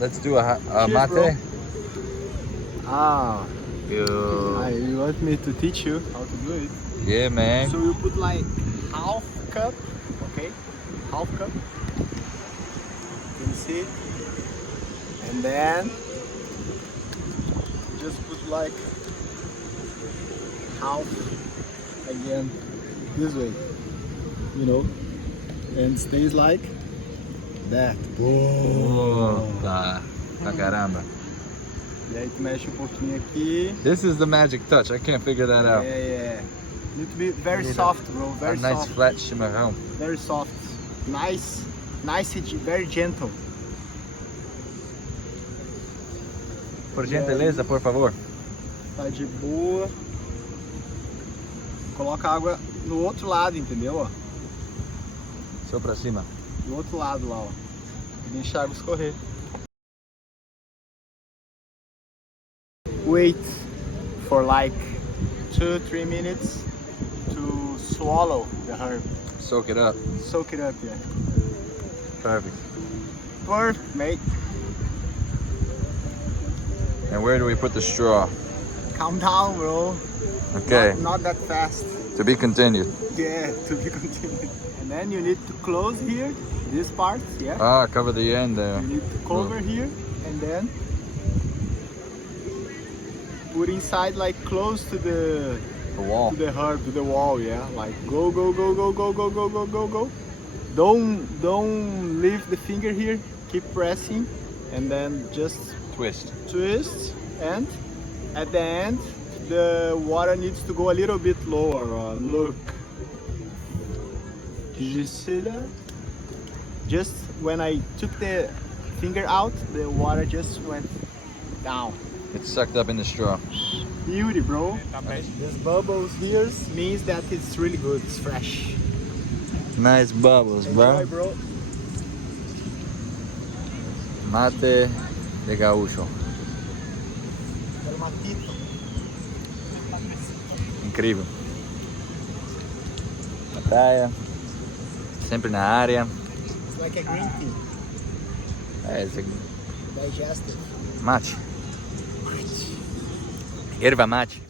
let's do a Cheers, mate. bro. Ah, You. you want me to teach you how to do it? Yeah, man. So you put like half cup, okay? Half cup. Can you see? And then just put like half again this way, you know, and stays like that. Tá. Pra caramba. E aí tu mexe pouquinho aqui. This is the magic touch. I can't figure that out. Yeah. Need to be very Need soft, bro. A Very nice soft. flat chimarrão. Very soft. Nice, very gentle. Por gentileza, por favor. Tá de boa. Coloca a água no outro lado, entendeu? Ó, Só pra cima. do outro lado lá, ó. Deixa a água escorrer. Wait for like 2-3 minutes to swallow the herb. Soak it up. Soak it up, yeah. Perfect. Perfect, mate. And where do we put the straw? Calm down, bro. Okay. Not that fast. To be continued. Yeah, to be continued. And then you need to close here, this part, yeah. Ah, cover the end there. You need to cover here and then put inside like close to the wall. to the herb, to the wall, yeah. Like go. Don't leave the finger here. Keep pressing and then just Twist. twist, and at the end the water needs to go a little bit lower. Look, did you see that? Just when I took the finger out, the water just went down. It's sucked up in the straw. Beauty, bro. These bubbles here means that it's really good, it's fresh. Nice bubbles, Enjoy, bro. Mate de Gaucho. El matito. Incrível. Na praia. Sempre na área. It's like a green tea, É, esse aqui. digestive. Mate. Erva mate.